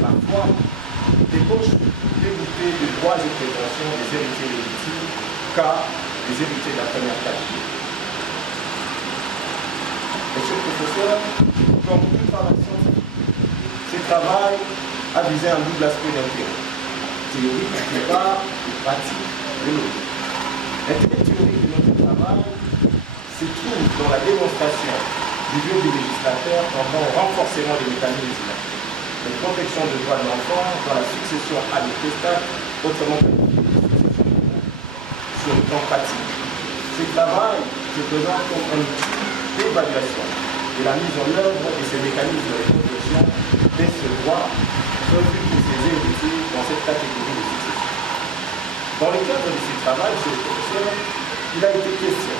parfois, débauche dégoûté de droits et prétentions des héritiers légitimes, car les héritiers de la première catégorie. Monsieur le professeur, comme tout travail scientifique, ce travail a visé un double aspect d'intérêt. Théorique d'une part et pratique de l'autre. L'intérêt théorique de notre travail se trouve dans la démonstration du jeu du législateur pendant au renforcement des mécanismes de protection des droits de l'enfant dans la succession ad-testate, autrement qualifiée sur le plan pratique. Ce travail se présente comme un outil d'évaluation de la mise en œuvre de ces mécanismes de protection de ce droit prévus pour ces héritiers dans cette catégorie de succession. Dans le cadre de ce travail, monsieur le professeur, il a été question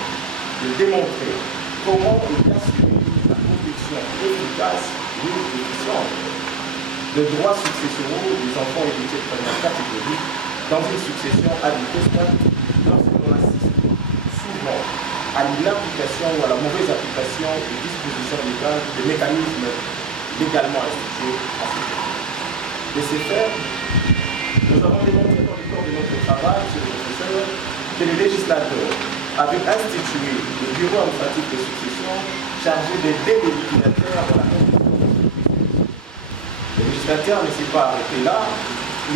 de démontrer comment est assurée la protection efficace et efficiente de droits successoraux des enfants héritiers de première catégorie dans une succession ad-testate lorsque l'on assiste souvent à l'inapplication ou à la mauvaise application des dispositions légales des mécanismes légalement institués en ce cas. De ces faits, nous avons démontré dans le cours de notre travail, monsieur le professeur, que le législateur avait institué le bureau administratif de succession chargé d'aider les liquidateurs dans la condition de succession. Le législateur ne s'est pas arrêté là,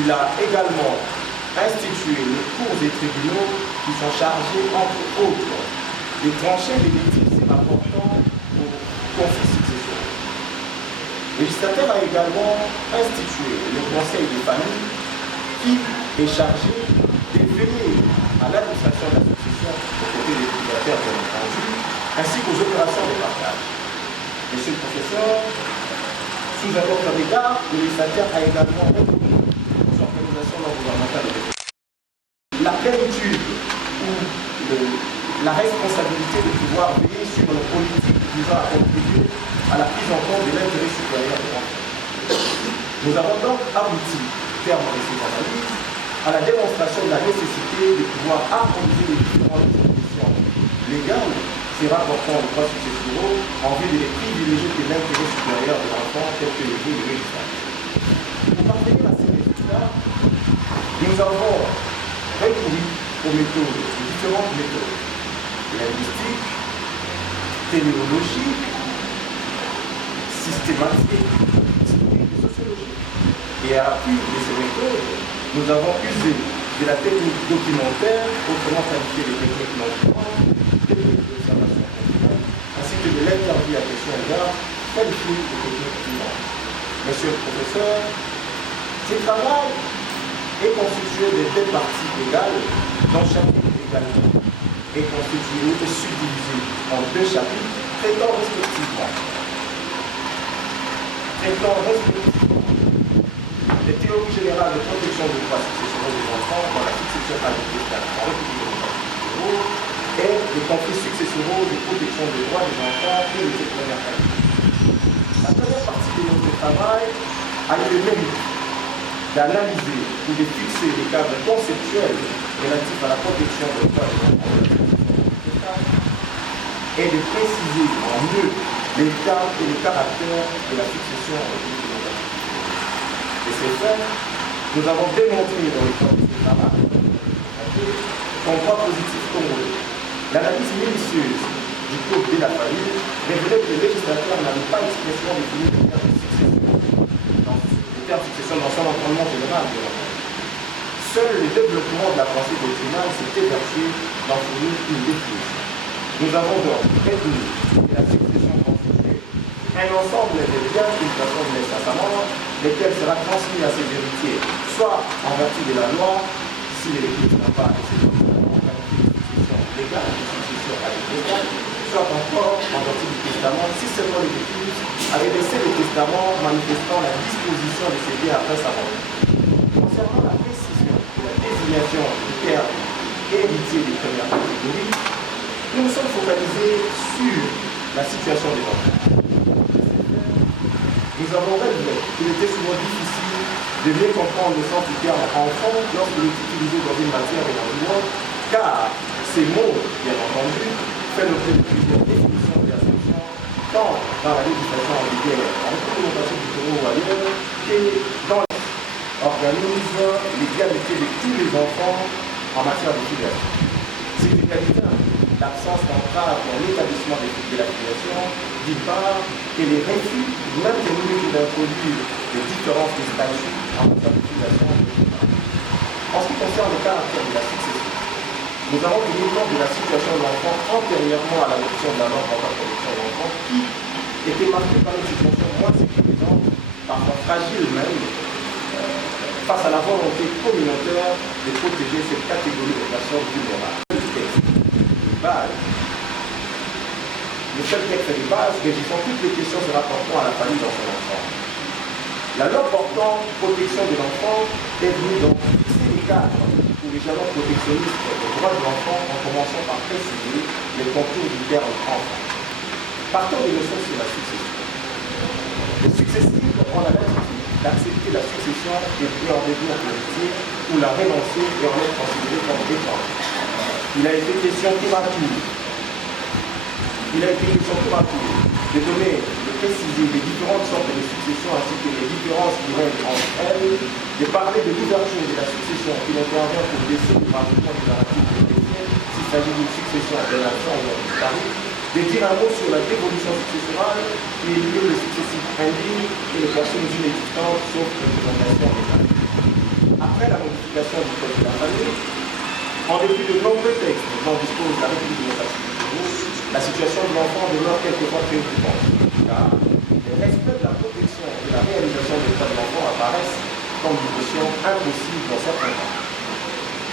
il a également institué les cours et tribunaux qui sont chargés, entre autres, de trancher les litiges rapportant aux conflits successoraux. Le législateur a également institué le conseil des familles qui est chargé de veiller à l'administration de la succession aux côtés des liquidateurs bien entendu, ainsi qu'aux opérations de partage. Monsieur le professeur, sous un autre regard, le législateur a également reconnu aux organisations non gouvernementales la plénitude ou la responsabilité de pouvoir veiller sur une politique visant à contribuer à la prise en compte de l'intérêt supérieur de l'enfant. Nous avons donc abouti, terme de ces analyses, à la démonstration de la nécessité de pouvoir harmoniser les différentes dispositions légales se rapportant aux droits successoraux en vue de les privilégier de l'intérêt supérieur de l'enfant tel que le veut le législateur. Pour parvenir à ces résultats, nous avons recouru aux méthodes, aux différentes méthodes linguistiques, téléologiques, systématiques, historiques et sociologiques. Et à l'appui de ces méthodes, nous avons usé de la technique documentaire, autrement qualifiée de technique non violente, de l'observation continue, ainsi que de l'interview à question égard, qualifiée de technique vivante. Monsieur le professeur, ce travail est constitué de deux parties égales, dont chacune également est constituée et subdivisée en deux chapitres, traitant respectivement les théories générales de protection des droits successoraux des enfants dans la succession ad-testate en République démocratique et les conflits successoraux de protection des droits des enfants et des premières catégories. La première partie de notre travail a eu le mérite d'analyser ou de fixer les cadres conceptuels relatifs à la protection des droits des enfants et de préciser en mieux les cadres et le caractère de la succession en République démocratique. Et c'est fait, nous avons démontré dans le cadre de ce travail qu'en droit positif congolais, l'analyse minutieuse du code de la famille révélait que le législateur n'avait pas expressément défini le terme de succession. De succession dans son environnement général. Seul le développement de la pensée doctrinale s'est évertué d'en fournir une définition. Nous avons donc retenu la succession constituée un ensemble de biens qu'une personne laisse à sa mort, lesquels sera transmis à ses héritiers, soit en vertu de la loi, si l'héritier n'a pas ses documents qualifiés de succession légale, de succession ad-testate, soit encore en vertu du testament, si seulement les épouse avait laissé le testament manifestant la disposition de ses biens après sa mort. Concernant la précision de la désignation du terme héritier des premières catégories, nous nous sommes focalisés sur la situation des enfants. Nous avons relevé qu'il était souvent difficile de mieux comprendre le sens du terme enfant lorsqu'il est utilisé dans une matière et dans une autre, car ces mots, bien entendu, fait l'objet de plusieurs définitions et assumptions tant dans la législation en vigueur, en réglementation du terreau ou ailleurs, que dans organise l'égalité de tous les enfants en matière de filiation. Cette égalité, l'absence d'entrave dans l'établissement de la filiation, d'une part, et les refus maintenus d'introduire des différences de statut en matière de filiation. En ce qui concerne le caractère de la succession, nous avons tenu compte de la situation de l'enfant antérieurement à l'adoption de la norme en protection de l'enfant qui était marquée par une situation moins sécurisante, parfois fragile même, face à la volonté communautaire de protéger cette catégorie de personnes vulnérables. Le seul texte de base régissant toutes les questions se rapportant à la famille dans son enfant. La loi portant protection de l'enfant est venue donc fixer les cadres pour les jalons protectionnistes des droits de l'enfant en commençant par préciser les contours du terme enfant. Partons des notions sur la succession. Le successif en la lettre d'accepter la succession et en devenir héritier ou la renoncer et en être considéré comme étant. Il a été question tour à tour. De donner, de préciser les différentes sortes de succession ainsi que les différences qui règnent entre elles, de parler de l'ouverture de la succession qui intervient pour le décès du rajoutement de la nature s'il s'agit d'une succession à des nations ou à disparu, de dire un mot sur la dévolution successorale qui est liée aux successifs indignes et les personnes inexistantes sauf représentation légale. Après la modification du code de la famille, en dépit de nombreux textes dont dispose la République démocratique du Congo, la situation de l'enfant demeure quelquefois préoccupante, car le respect de la protection et la réalisation des droits de l'enfant apparaissent comme une notion impossible dans certains cas.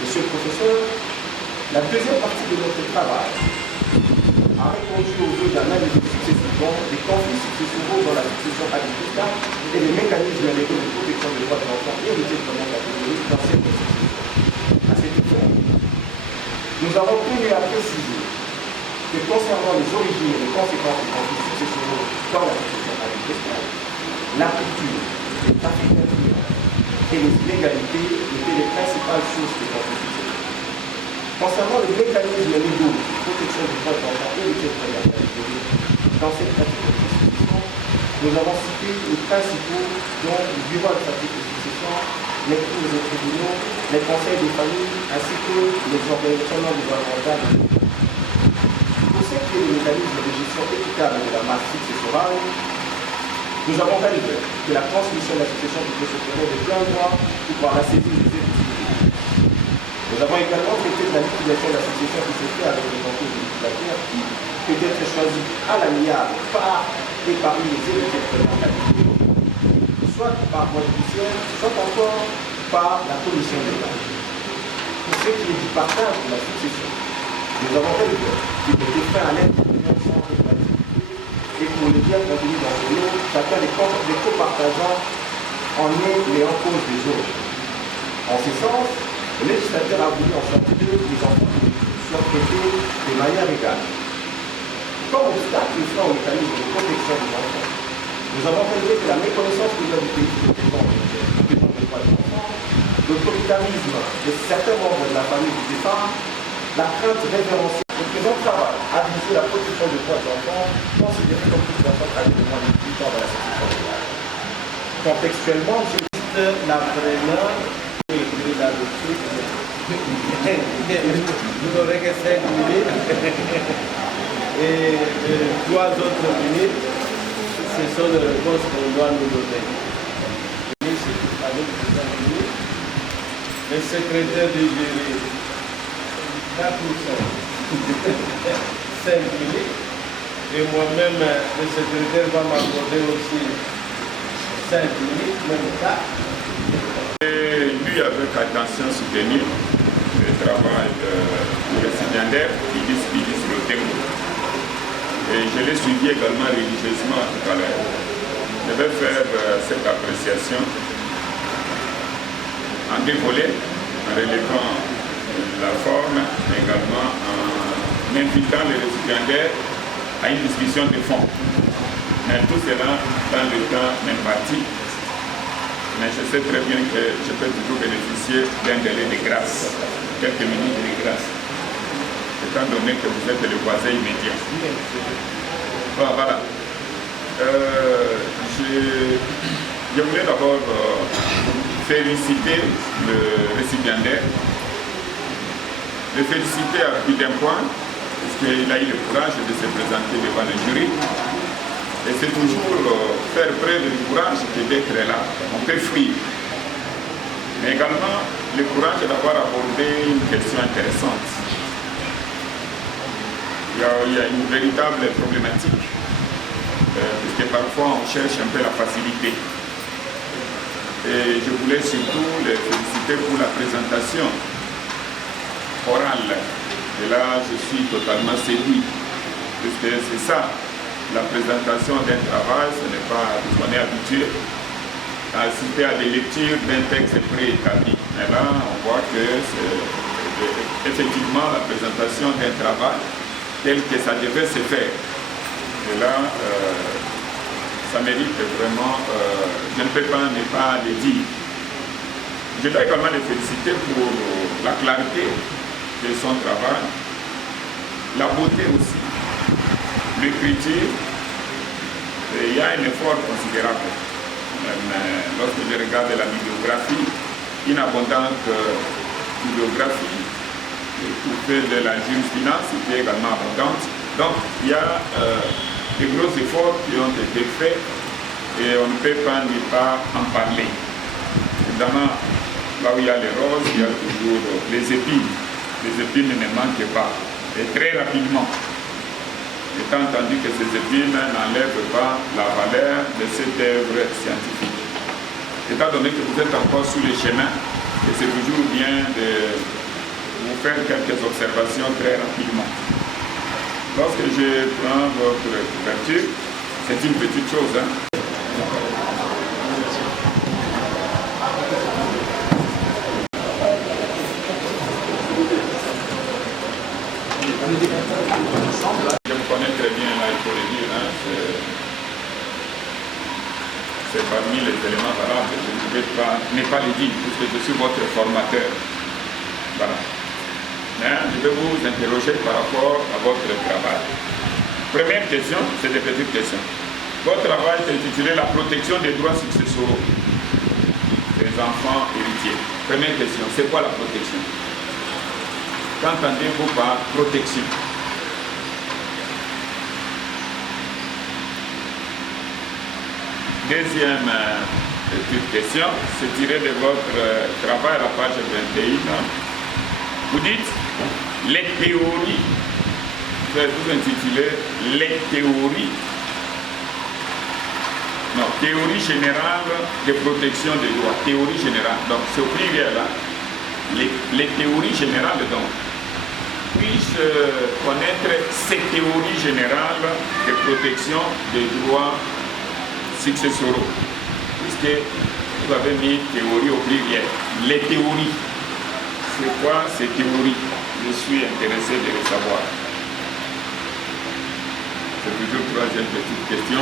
Monsieur le professeur, la deuxième partie de notre travail a répondu aux deux d'analyse successivement des conflits successoraux dans la succession agricole et les mécanismes légaux de protection des droits de l'enfant hérités de la catégorie dans cette succession. À cet effet, nous avons tenu à préciser que concernant les origines et les conséquences des conflits successoraux dans la succession agricole, la culture, les trafics d'influence et les inégalités étaient les principales sources des conflits successoraux. Concernant les mécanismes légaux de protection des droits de l'enfant hérités de la catégorie dans cette catégorie de succession, nous avons cité les principaux dont le bureau administratif de succession, les cours et tribunaux, les conseils des familles ainsi que les organisations non gouvernementales. Pour ce qui est des mécanismes de gestion équitable de la masse successorale, nous avons relevé que la transmission de la succession peut se faire de plein droit ou par la saisie des héritiers. Nous avons également traité de la liquidation de la succession qui se fait avec le concours du liquidateur qui peut être choisi à l'amiable par et parmi les héritiers de la catégorie, soit par voie judiciaire, soit encore par la commission légale. Pour ce qui est du partage de la succession, nous avons relevé qu'il était fait à l'aide d'une sans rétroactivité et pour les biens contenus dans le lot, chacun des copartageants en est et en cause des autres. En ce sens, le législateur a voulu en sortir que les enfants soient traités de manière égale. Comme obstacle frein au mécanisme de protection des enfants, nous avons relevé que la méconnaissance du pays protégeant les droits des enfants, l'autoritarisme de certains membres de la famille du défunt, la crainte révérentielle du présent travail à viser la protection des droits des enfants, considérés comme toute personne âgée de moins de 18 ans dans la succession légale. Contextuellement, je cite l'apprenant et la doctrine. Vous n'aurez que 5 minutes. Et 3 autres minutes, ce sont les réponses qu'on doit nous donner. Le secrétaire du jury, 4 ou 5 minutes. Et moi-même, le secrétaire va m'accorder aussi 5 minutes, même 4. Et lui, avec attention soutenue, le travail du récipiendaire, il dit le tempo. Et je l'ai suivi également religieusement tout à l'heure. Je vais faire cette appréciation en deux volets, en relevant la forme, mais également en invitant les récipiendaires à une discussion de fond. Mais tout cela dans le temps imparti. Mais je sais très bien que je peux toujours bénéficier d'un délai de grâce, quelques minutes de grâce, étant donné que vous êtes le voisin immédiat. Voilà. Je voulais d'abord féliciter le récipiendaire, le féliciter à plus d'un point, parce qu'il a eu le courage de se présenter devant le jury. Et c'est toujours faire preuve de courage que d'être là. On peut fuir. Mais également, le courage d'avoir abordé une question intéressante. Il y a une véritable problématique, puisque parfois on cherche un peu la facilité. Et je voulais surtout les féliciter pour la présentation orale. Et là, je suis totalement séduit, puisque c'est ça, la présentation d'un travail, ce n'est pas ce qu'on est habitué à assister à des lectures d'un texte préétabli. Mais là, on voit que c'est effectivement la présentation d'un travail tel que ça devait se faire. Et là, ça mérite vraiment, je ne peux pas ne pas le dire. Je dois également les féliciter pour la clarté de son travail, la beauté aussi, l'écriture. Il y a un effort considérable. Lorsque je regarde la bibliographie, une abondante bibliographie, pour faire de la jurisprudence qui est également abondante. Donc il y a des gros efforts qui ont été faits et on ne peut pas ne pas en parler. Évidemment, là où il y a les roses, il y a toujours les épines. Les épines ne manquent pas. Et très rapidement, étant entendu que ces épines n'enlèvent pas la valeur de cette œuvre scientifique. Étant donné que vous êtes encore sur le chemin, et c'est toujours bien de vous faire quelques observations très rapidement. Lorsque je prends votre couverture, c'est une petite chose. Je me connais très bien, là, il faut le dire. C'est parmi les éléments valables. Je ne vais pas ne pas le dire, puisque je suis votre formateur. Voilà. Mais je vais vous interroger par rapport à votre travail. Première question, c'est des petites questions. Votre travail est intitulé La protection des droits successoraux des enfants héritiers. Première question, c'est quoi la protection? Qu'entendez-vous par protection? Deuxième petite question, c'est tiré de votre travail à la page 21. Vous dites les théories. Je vais vous intituler les théories. Non, théorie générale de protection des droits. Théorie générale. Donc, c'est au pluriel là. Les théories générales, donc. Puis-je connaître ces théories générales de protection des droits successoraux? Puisque vous avez mis théorie au pluriel. Les théories. C'est quoi ces théories? Je suis intéressé de le savoir. C'est toujours troisième petite question.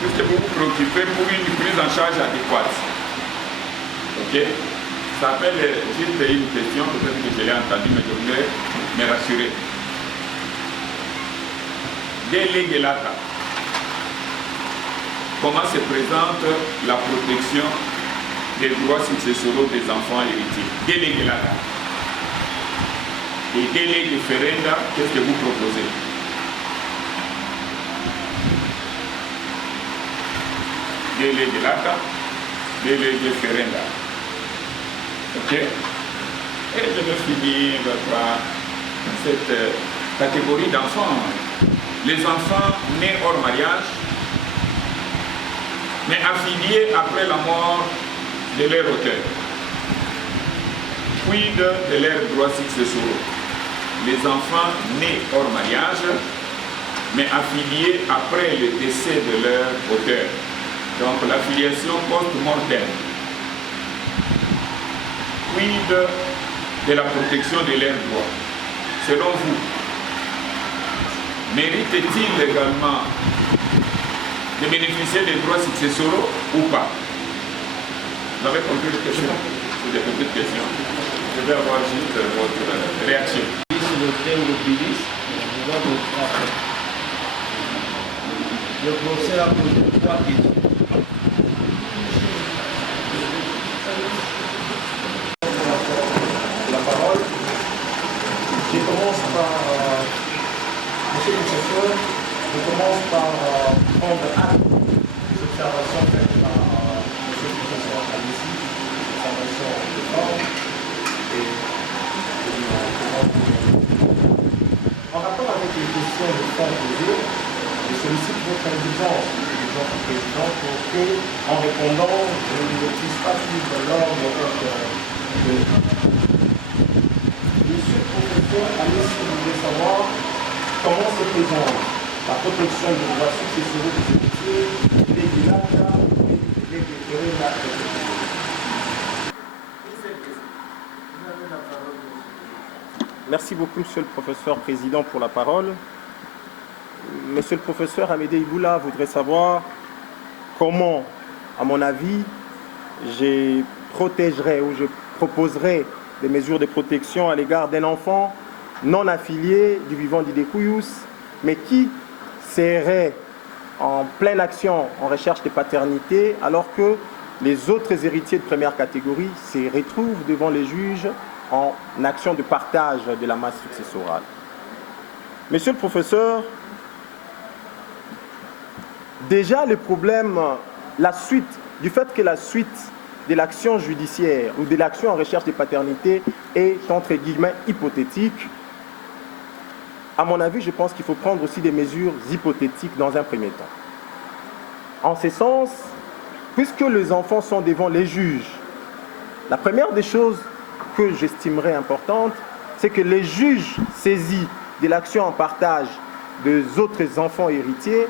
Puisque vous vous préoccupez pour une prise en charge adéquate. Ok? Ça s'appelle, juste une question, peut-être que je l'ai entendue, mais je voulais me rassurer. Délégué l'ATA. Comment se présente la protection des droits successoraux des enfants héritiers? Délégué l'ATA. Et délégué ferenda, qu'est-ce que vous proposez? Délégué l'ATA, délégué ferenda. Ok? Et je vais finir par cette catégorie d'enfants. Les enfants nés hors mariage, mais affiliés après la mort de leur auteur. Quid de leurs droits successoraux? Les enfants nés hors mariage, mais affiliés après le décès de leur auteur. Donc l'affiliation post-mortem. Quid de la protection de leurs droits? Selon vous, mérite-t-il également de bénéficier des droits successoraux ou pas? Vous avez compris les questions? C'est des petites questions. Je vais avoir juste votre réaction. Le thème de Bilis, on va vous frapper. Le professeur a posé 3 questions. La parole. Je commence par, monsieur le professeur, je commence par prendre acte des observations faites par monsieur le professeur Amissi, des observations de forme, et en rapport avec les questions de forme posées, je sollicite votre indulgence, votre président, pour que, en répondant, je ne puisse pas suivre l'ordre de Monsieur le professeur Amissi voulait savoir comment se présente la protection des droits successoraux des héritiers, les dilata et les déclarés. Merci beaucoup, Monsieur le professeur président, pour la parole. Monsieur le professeur Amédée Iboula voudrait savoir comment, à mon avis, je protégerais ou je proposerais des mesures de protection à l'égard d'un enfant non affilié du vivant d'Idékouyous, mais qui serait en pleine action en recherche de paternité, alors que les autres héritiers de première catégorie se retrouvent devant les juges en action de partage de la masse successorale. Monsieur le professeur, déjà le problème, la suite, du fait que la suite de l'action judiciaire ou de l'action en recherche de paternité est entre guillemets hypothétique, à mon avis, je pense qu'il faut prendre aussi des mesures hypothétiques dans un premier temps. En ce sens, puisque les enfants sont devant les juges, la première des choses que j'estimerais importante, c'est que les juges saisis de l'action en partage des autres enfants héritiers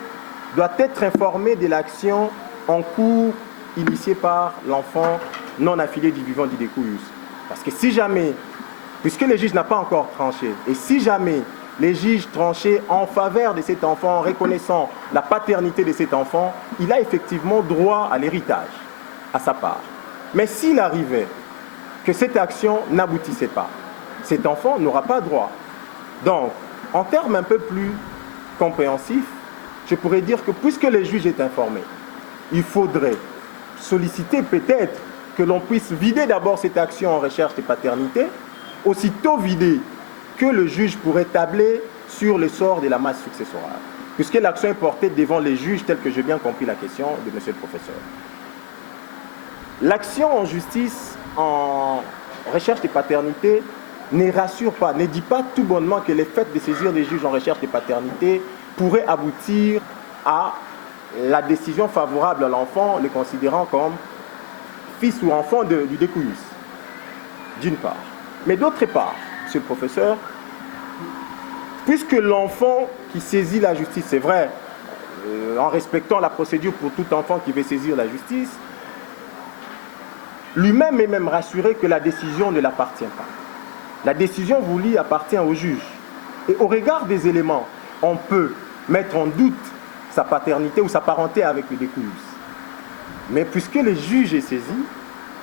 doivent être informés de l'action en cours initiée par l'enfant non affilié du vivant d'Idékouyous. Parce que si jamais, puisque le juge n'a pas encore tranché, et si jamais les juges tranchaient en faveur de cet enfant, en reconnaissant la paternité de cet enfant, il a effectivement droit à l'héritage, à sa part. Mais s'il arrivait que cette action n'aboutissait pas, cet enfant n'aura pas droit. Donc, en termes un peu plus compréhensifs, je pourrais dire que puisque le juge est informé, il faudrait solliciter peut-être que l'on puisse vider d'abord cette action en recherche de paternité, aussitôt vidée que le juge pourrait tabler sur le sort de la masse successorale, puisque l'action est portée devant les juges tel que j'ai bien compris la question de monsieur le professeur. L'action en justice en recherche de paternité ne rassure pas, ne dit pas tout bonnement que le fait de saisir les juges en recherche de paternité pourrait aboutir à la décision favorable à l'enfant, le considérant comme fils ou enfant du Dékouyous, d'une part. Mais d'autre part, monsieur le professeur, puisque l'enfant qui saisit la justice, c'est vrai, en respectant la procédure pour tout enfant qui veut saisir la justice, lui-même est même rassuré que la décision ne l'appartient pas. La décision voulue appartient au juge. Et au regard des éléments, on peut mettre en doute sa paternité ou sa parenté avec le Dékouyous. Mais puisque le juge est saisi,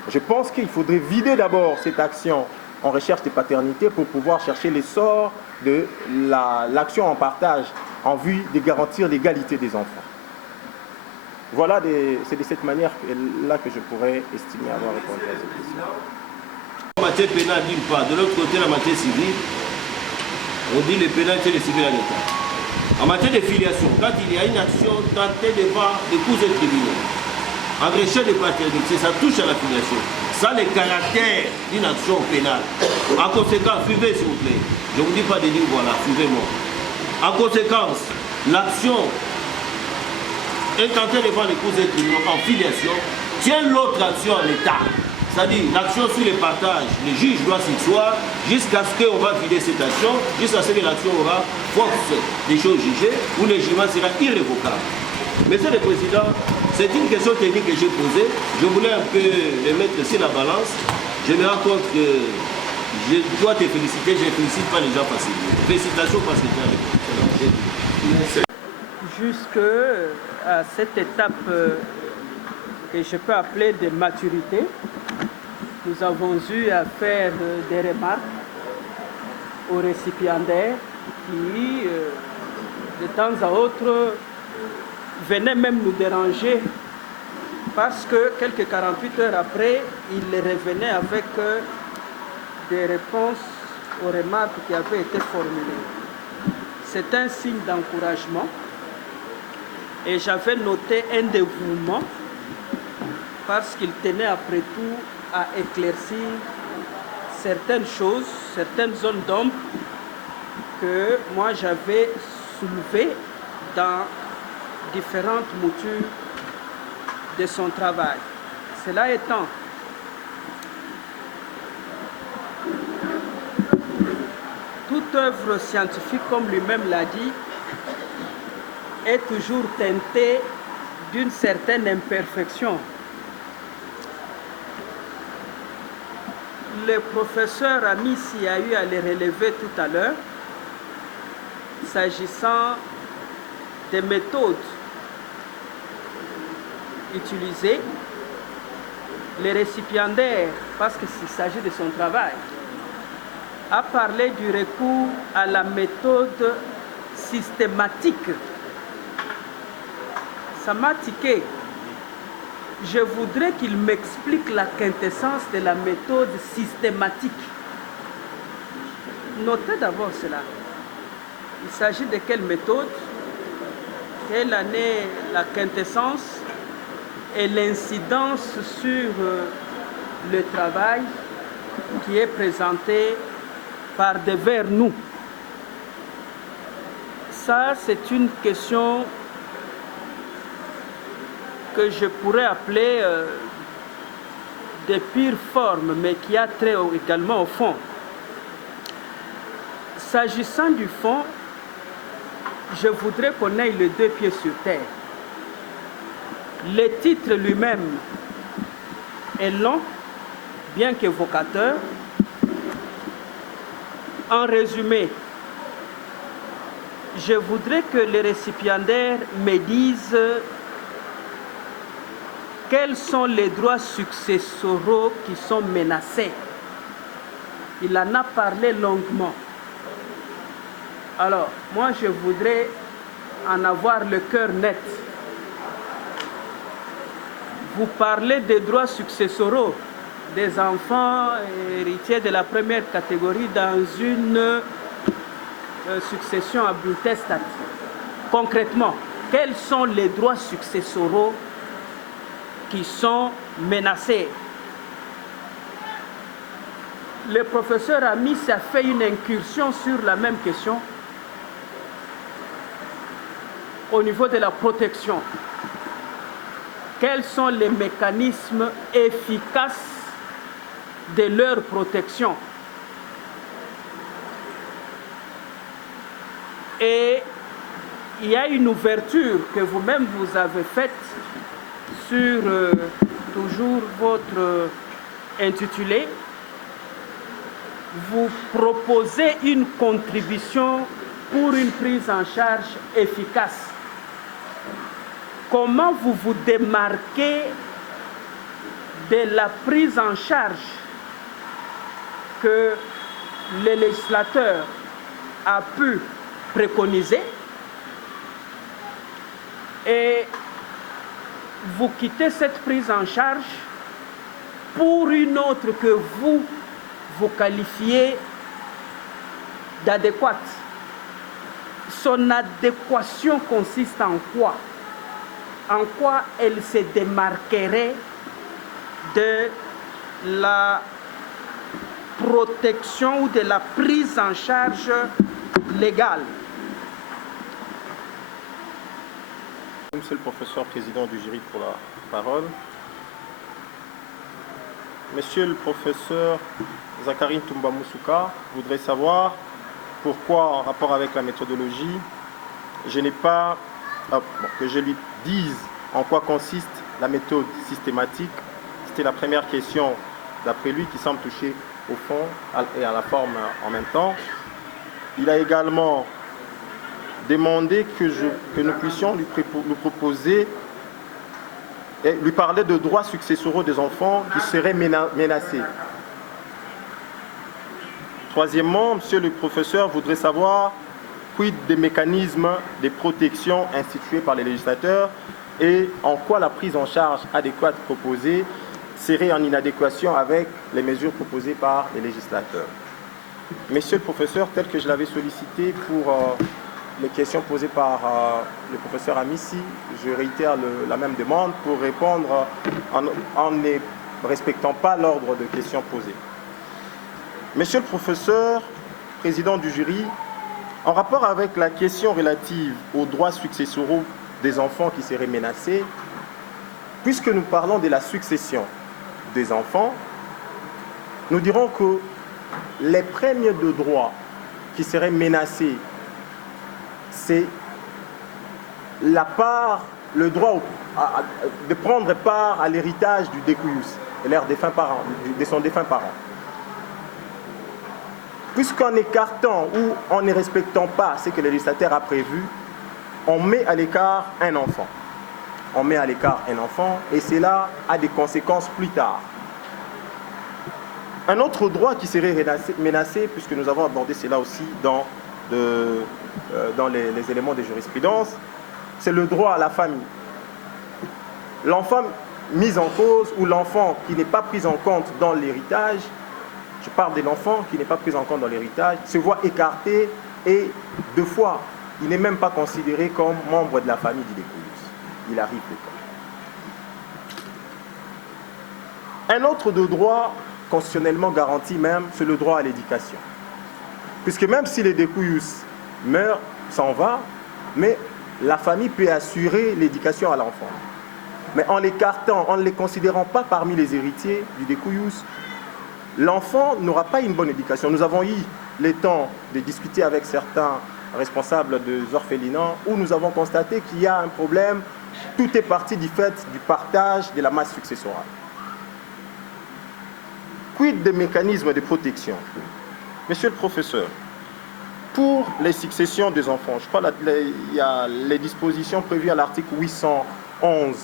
je pense qu'il faudrait vider d'abord cette action en recherche de paternité pour pouvoir chercher l'essor de l'action en partage en vue de garantir l'égalité des enfants. Voilà, c'est de cette manière-là que je pourrais estimer avoir répondu à cette question. En matière pénale, d'une part, de l'autre côté, la matière civile, on dit le pénal, c'est le civil à l'État. En matière de filiation, quand il y a une action tentée devant les causes tribunaux, en recherche de paternité, ça touche à la filiation. Ça, le caractère d'une action pénale. En conséquence, suivez s'il vous plaît. Je ne vous dis pas de dire voilà, suivez-moi. En conséquence, l'action est tentée devant les causes tribunaux en filiation, tient l'autre action en état. C'est-à-dire, l'action sur le partage, le juge doit s'y soir jusqu'à ce qu'on va vider cette action, jusqu'à ce que l'action aura force des choses jugées, où le jugement sera irrévocable. Monsieur le Président, c'est une question technique que j'ai posée. Je voulais un peu le mettre sur la balance. Je me rends compte que je dois te féliciter, je ne félicite pas les gens facilement. Félicitations parce que tu as répondu. Jusqu'à cette étape que je peux appeler de maturité, nous avons eu à faire des remarques aux récipiendaires qui, de temps à autre, venait même nous déranger parce que quelques 48 heures après, il revenait avec des réponses aux remarques qui avaient été formulées. C'est un signe d'encouragement et j'avais noté un dévouement parce qu'il tenait après tout à éclaircir certaines choses, certaines zones d'ombre que moi j'avais soulevées dans différentes moutures de son travail. Cela étant, toute œuvre scientifique, comme lui-même l'a dit, est toujours teintée d'une certaine imperfection. Le professeur Amissi a eu à les relever tout à l'heure, s'agissant des méthodes utilisées. Les récipiendaires, parce qu'il s'agit de son travail, a parlé du recours à la méthode systématique. Ça m'a tiqué. Je voudrais qu'il m'explique la quintessence de la méthode systématique. Notez d'abord cela. Il s'agit de quelle méthode? Quelle en est la quintessence et l'incidence sur le travail qui est présenté par devers nous? Ça, c'est une question que je pourrais appeler de pire forme, mais qui a trait également au fond. S'agissant du fond, je voudrais qu'on ait les deux pieds sur terre. Le titre lui-même est long, bien qu'évocateur. En résumé, je voudrais que les récipiendaires me disent quels sont les droits successoraux qui sont menacés. Il en a parlé longuement. Alors, moi, je voudrais en avoir le cœur net. Vous parlez des droits successoraux des enfants héritiers de la première catégorie dans une succession à Butestat. Concrètement, quels sont les droits successoraux qui sont menacés? Le professeur Amissi a fait une incursion sur la même question au niveau de la protection. Quels sont les mécanismes efficaces de leur protection? Et il y a une ouverture que vous-même vous avez faite sur toujours votre intitulé. Vous proposez une contribution pour une prise en charge efficace. Comment vous vous démarquez de la prise en charge que le législateur a pu préconiser et vous quittez cette prise en charge pour une autre que vous qualifiez d'adéquate? Son adéquation consiste en quoi? En quoi elle se démarquerait de la protection ou de la prise en charge légale? Monsieur le professeur président du jury pour la parole. Monsieur le professeur Zakari Ntumba Moussouka voudrait savoir pourquoi, en rapport avec la méthodologie, je n'ai pas que je lui dise en quoi consiste la méthode systématique. C'était la première question, d'après lui, qui semble toucher au fond et à la forme en même temps. Il a également demandé que nous puissions lui proposer et lui parler de droits successoraux des enfants qui seraient menacés. Troisièmement, monsieur le professeur voudrait savoir quid des mécanismes de protection institués par les législateurs et en quoi la prise en charge adéquate proposée serait en inadéquation avec les mesures proposées par les législateurs. Monsieur le professeur, tel que je l'avais sollicité pour les questions posées par le professeur Amissi, je réitère la même demande pour répondre en ne respectant pas l'ordre de questions posées. Monsieur le professeur, président du jury, en rapport avec la question relative aux droits successoraux des enfants qui seraient menacés, puisque nous parlons de la succession des enfants, nous dirons que les premiers de droits qui seraient menacés, c'est le droit de prendre part à l'héritage du découyus, de son défunt parent. Puisqu'en écartant ou en ne respectant pas ce que le législateur a prévu, on met à l'écart un enfant. On met à l'écart un enfant et cela a des conséquences plus tard. Un autre droit qui serait menacé, puisque nous avons abordé cela aussi dans les éléments de jurisprudence, c'est le droit à la famille. L'enfant mis en cause ou l'enfant qui n'est pas pris en compte dans l'héritage, je parle de l'enfant qui n'est pas pris en compte dans l'héritage, se voit écarté et deux fois, il n'est même pas considéré comme membre de la famille du découyus. Il arrive le cas. Un autre de droit constitutionnellement garanti même, c'est le droit à l'éducation. Puisque même si le découyus meurt, s'en va, mais la famille peut assurer l'éducation à l'enfant. Mais en l'écartant, en ne les considérant pas parmi les héritiers du découyus, l'enfant n'aura pas une bonne éducation. Nous avons eu le temps de discuter avec certains responsables des orphelinats où nous avons constaté qu'il y a un problème. Tout est parti du fait du partage de la masse successorale. Quid des mécanismes de protection? Monsieur le professeur, pour les successions des enfants, je crois qu'il y a les dispositions prévues à l'article 811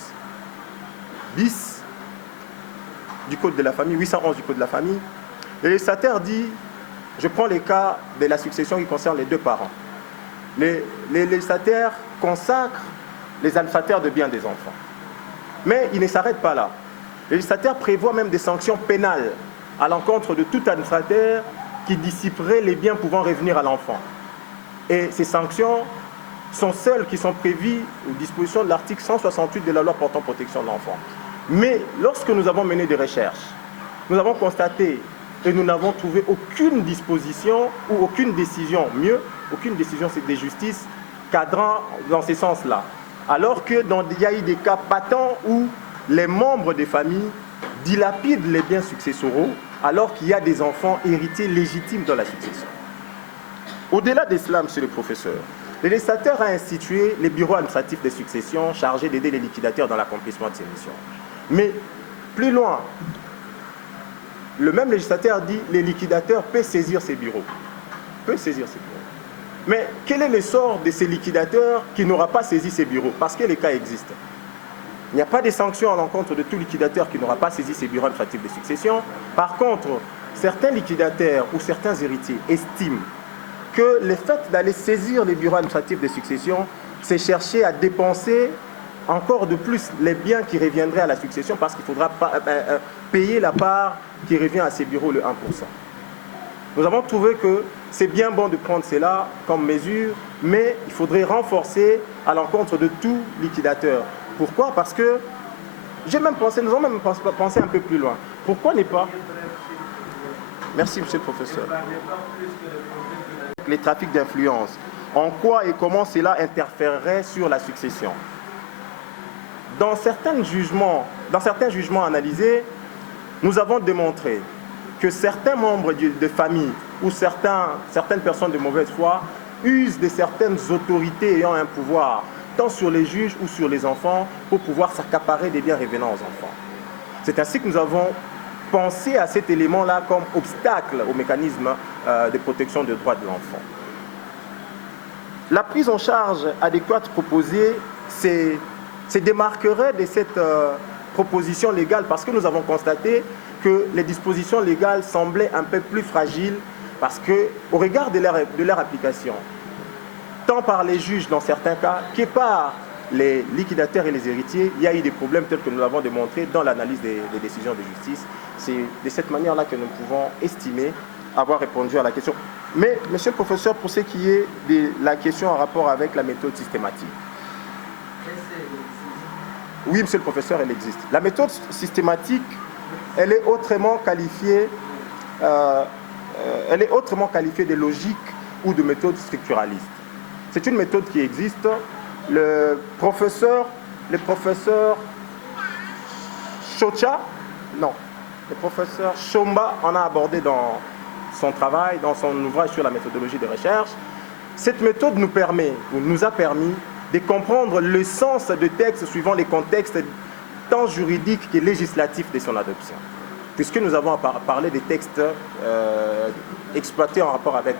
bis du Code de la famille, 811 du Code de la famille. Le législateur dit, je prends les cas de la succession qui concerne les deux parents. Les législateurs consacrent les alphatères de biens des enfants. Mais il ne s'arrête pas là. Le législateur prévoit même des sanctions pénales à l'encontre de tout administrateur qui dissiperait les biens pouvant revenir à l'enfant. Et ces sanctions sont celles qui sont prévues aux dispositions de l'article 168 de la loi portant protection de l'enfant. Mais lorsque nous avons mené des recherches, nous avons constaté et nous n'avons trouvé aucune disposition ou aucune décision, mieux, aucune décision de justice cadrant dans ce sens-là. Alors qu'il y a eu des cas patents où les membres des familles dilapident les biens successoraux alors qu'il y a des enfants héritiers légitimes dans la succession. Au-delà de cela, monsieur le professeur, le législateur a institué les bureaux administratifs des successions chargés d'aider les liquidateurs dans l'accomplissement de ces missions. Mais plus loin, le même législateur dit que les liquidateurs peuvent saisir ces bureaux. Mais quel est le sort de ces liquidateurs qui n'aura pas saisi ces bureaux? Parce que les cas existent. Il n'y a pas de sanctions à l'encontre de tout liquidateur qui n'aura pas saisi ces bureaux administratifs de succession. Par contre, certains liquidateurs ou certains héritiers estiment que le fait d'aller saisir les bureaux administratifs de succession, c'est chercher à dépenser encore de plus les biens qui reviendraient à la succession parce qu'il faudra payer la part qui revient à ces bureaux, le 1%. Nous avons trouvé que c'est bien bon de prendre cela comme mesure, mais il faudrait renforcer à l'encontre de tout liquidateur. Pourquoi? Parce que nous avons même pensé un peu plus loin. Pourquoi n'est pas... Merci, monsieur le professeur. Les trafics d'influence. En quoi et comment cela interférerait sur la succession? Dans certains jugements analysés, nous avons démontré que certains membres de famille ou certaines personnes de mauvaise foi usent de certaines autorités ayant un pouvoir, tant sur les juges ou sur les enfants, pour pouvoir s'accaparer des biens revenant aux enfants. C'est ainsi que nous avons pensé à cet élément-là comme obstacle au mécanisme de protection des droits de l'enfant. La prise en charge adéquate proposée se démarquerait de cette proposition légale parce que nous avons constaté que les dispositions légales semblaient un peu plus fragiles parce qu'au regard de leur application, tant par les juges dans certains cas que par les liquidateurs et les héritiers, il y a eu des problèmes tels que nous l'avons démontré dans l'analyse des décisions de justice. C'est de cette manière-là que nous pouvons estimer avoir répondu à la question. Mais, monsieur le professeur, pour ce qui est de la question en rapport avec la méthode systématique. Oui, monsieur le professeur, elle existe. La méthode systématique, elle est autrement qualifiée, de logique ou de méthode structuraliste. C'est une méthode qui existe. Le professeur Chocha, non, le professeur Chomba en a abordé dans son travail, dans son ouvrage sur la méthodologie de recherche. Cette méthode nous a permis de comprendre le sens de texte suivant les contextes tant juridiques que législatifs de son adoption. Puisque nous avons parlé des textes exploités en rapport avec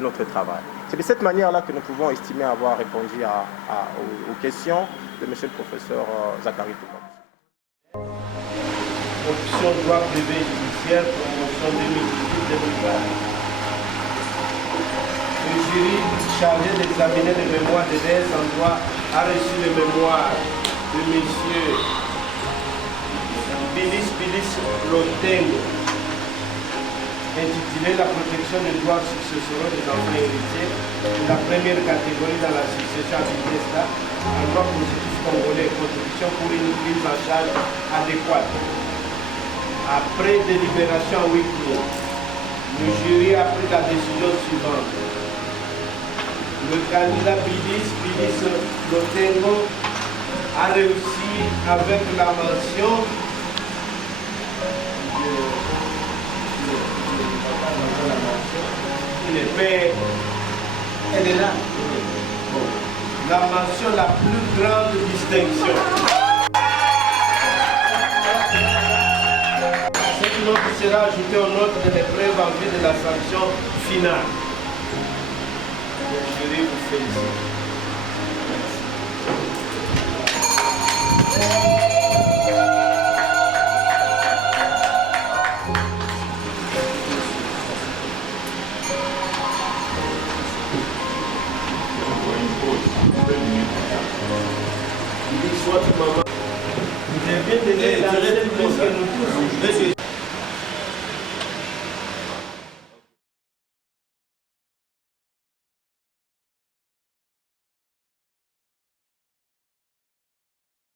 notre travail. C'est de cette manière-là que nous pouvons estimer avoir répondu aux questions de M. le professeur Zachary Toubak. Option droit privé judiciaire, promotion 2018-2020. Le jury chargé d'examiner les mémoires de DS en droit a reçu le mémoire de M. Bilis Lotengo, intitulé La protection des droits successoraux des enfants héritiers de la première catégorie dans la succession à vitesse en droit positif congolais, contribution pour une prise en charge adéquate. Après délibération à huis clos, le jury a pris la décision suivante. Le candidat Bilis Lotengo a réussi avec la mention elle est là. La mention la plus grande distinction. Cette note sera ajoutée aux notes de l'épreuve en vue de la sanction finale. Le jury vous félicite. Il dit soit maman. Vous avez bien donné la plus que nous tous.